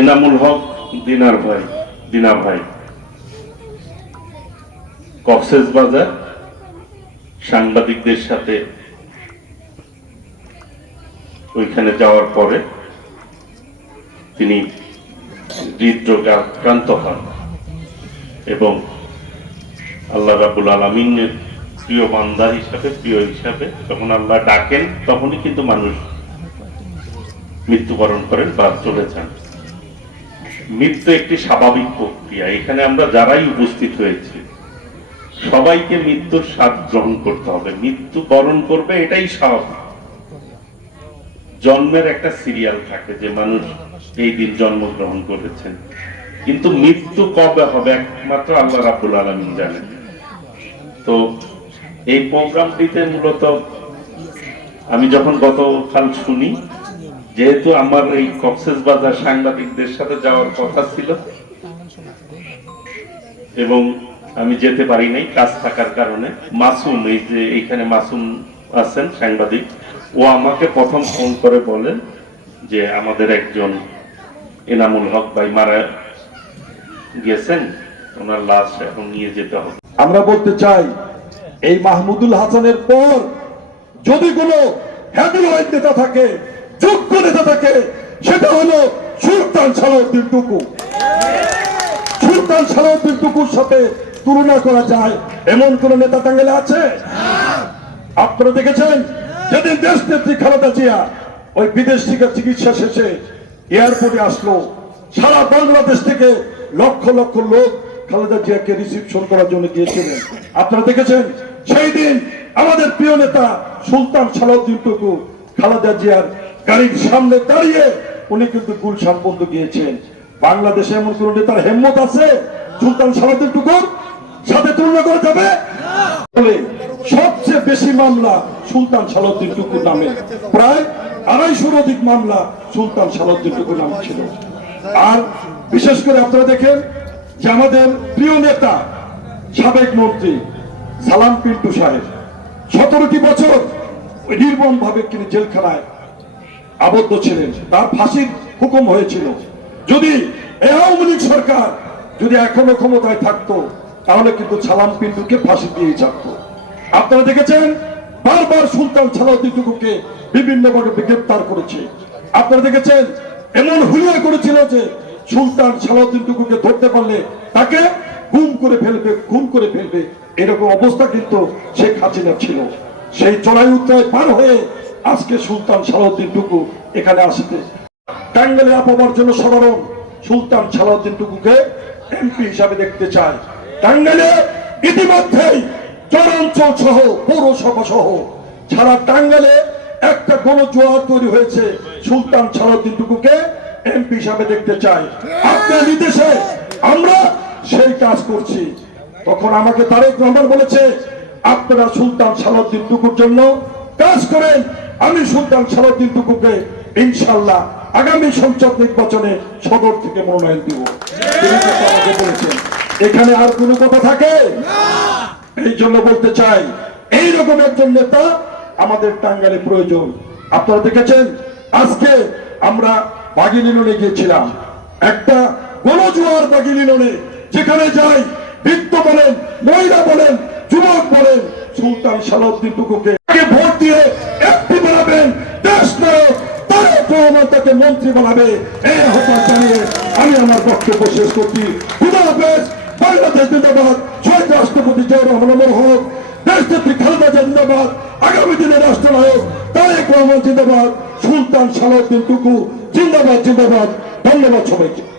এনামুল হক, দিনার ভাই দিনা ভাই। কক্সেস বাজার, সাংবাদিকদের সাথে ওইখানে যাওয়ার পরে তিনি হৃদরোগে আক্রান্ত হন এবং আল্লাহ রাবুল আলমিনের প্রিয় বান্দা হিসাবে, প্রিয় হিসাবে যখন আল্লাহ ডাকেন তখনই কিন্তু মানুষ মৃত্যুবরণ করেন বা চলে যান। মৃত্যু একটি স্বাভাবিক প্রক্রিয়া। এখানে আমরা যারাই উপস্থিত হয়েছি, সবাইকে মৃত্যুর স্বাদ গ্রহণ করতে হবে। মৃত্যু বরণ করবে, এটাই স্বাভাবিক। জন্মের একটা সিরিয়াল থাকে যে মানুষ এই দিন জন্মগ্রহণ করেছেন। কিন্তু মৃত্যু কবে হবে একমাত্র আল্লাহ রাবুল আলমিন জানেন। তো এই প্রোগ্রামটিতে মূলত আমি যখন গতকাল শুনি যেহেতু আমার এই কক্সেস বাজার সাংবাদিকদের সাথে যাওয়ার কথা ছিল, এবং আমি যেতে পারি নাই কাজ থাকার কারণে। মাসুম, এই যে এইখানে মাসুম আছেন সাংবাদিক, ও আমাকে প্রথম ফোন করে বলেন যে আমাদের একজন এনামুল হক ভাই মারা গেছেন, ওনার লাশ এখন নিয়ে যেতে হবে। আমরা বলতে চাই, এই মাহমুদুল হাসানের পর যদি কোনো হেভিওয়েট নেতা থাকে যোগ্য নেতা থাকে, সেটা হলো সুলতান সালাউদ্দিন টুকু। সুলতান সালাউদ্দিন টুকুর সাথে তুলনা করা যায়। এমন কোন নেতা টাঙ্গেলে আছে? আপনারা দেখেছেন? যেদিন দেশ নেত্রী খালেদা জিয়া ওই বিদেশ থেকে চিকিৎসা শেষে এয়ারপোর্টে আসলো, সারা বাংলাদেশ থেকে লক্ষ লক্ষ লোক খালেদা জিয়াকে রিসিপশন করার জন্য গিয়েছিলেন। আপনারা দেখেছেন? সেই দিন আমাদের প্রিয় নেতা সুলতান সালাউদ্দিন টুকু খালেদা জিয়ার গাড়ির সামনে দাঁড়িয়ে উনি কিন্তু গুলশান পর্যন্ত গিয়েছেন। বাংলাদেশে এমন কোন নেতার হেম্মত আছে? সুলতান সালাউদ্দিন টুকুর সাথে তুলনা করা যাবে? বলে সবচেয়ে বেশি মামলা সুলতান সালাউদ্দিন টুকুর নামে। প্রায় আড়াইশোর অধিক মামলা সুলতান সালাউদ্দিন টুকুর নামে ছিল। আর বিশেষ করে আপনারা দেখেন যে আমাদের প্রিয় নেতা, সাবেক মন্ত্রী সালাম পিন্টু সাহেব, সতেরোটি বছর নির্মম ভাবে তিনি জেলখানায় আবদ্ধ ছিলেন। তার ফাঁসির হুকুম হয়েছিল। যদি আওয়ামী লীগ সরকার যদি এখনও ক্ষমতায় থাকতো, তাহলে কিন্তু সালাম পিন্টুকে ফাঁসি দিয়ে ছাড়তো। আপনারা দেখেছেন? বারবার সুলতান সালাউদ্দিন টুকুকে বিভিন্ন ভাবে গ্রেপ্তার করেছে। আপনারা দেখেছেন? এমন হুলিয়া করেছিল যে সুলতান সালাউদ্দিন টুকুকে ধরতে পারলে তাকে গুম করে ফেলবে, খুন করে ফেলবে। এরকম অবস্থা কিন্তু শেখ হাসিনা ছিল। সেই চড়াই উত্তরায় পার হয়ে আজকে সুলতান সালাউদ্দিন টুকু এখানে আসতে। টাঙ্গালে আপাবার জন্য সাধারণ সুলতান সালাউদ্দিন টুকুকে এমপি হিসাবে দেখতে চায়। টাঙ্গালে ইতিমধ্যেই চরাঞ্চল সহ পৌরসভা সহ সারা টাঙ্গালে একটা গণজোয়ার তৈরি হয়েছে। সুলতান সালাউদ্দিন টুকুকে এমপি হিসাবে দেখতে চাই আপনার নির্দেশে আমরা সেই কাজ করছি। তখন আমাকে তারেক রহমান বলেছে, আপনারা সুলতান সালাউদ্দিন টুকুর জন্য কাজ করেন। আমি সুলতান সালাউদ্দিন টুকুকে ইনশাল্লাহ আগামী সংসদ নির্বাচনে সদর থেকে মনোনয়ন দিব। এখানে আর কোনো কথা থাকে? এই জন্য বলতে চাই এই রকম একজন নেতা আমাদের টাঙ্গালে প্রয়োজন। আপনারা দেখেছেন, আজকে আমরা বাগিলিননে গিয়েছিলাম। একটা গণজোয়ার বাগিলিননে যেখানে যাই বৃত্ত বলেন, মহিলা বলেন, যুবক বলেন, সুলতান সালাউদ্দিন টুকুকে মন্ত্রী বানাবে, এই আহ্বান জানিয়ে আমি আমার বক্তব্য শেষ করছি। খুদা হাফেজ, বাংলাদেশ জিন্দাবাদ শহীদ রাষ্ট্রপতি জয় রহমান হক নেত্রী খালেদা জিন্দাবাদ, আগামী দিনের রাষ্ট্রনায়ক তারেক রহমান জিন্দাবাদ, সুলতান সালাউদ্দিন টুকু জিন্দাবাদ জিন্দাবাদ। ধন্যবাদ সবাইকে।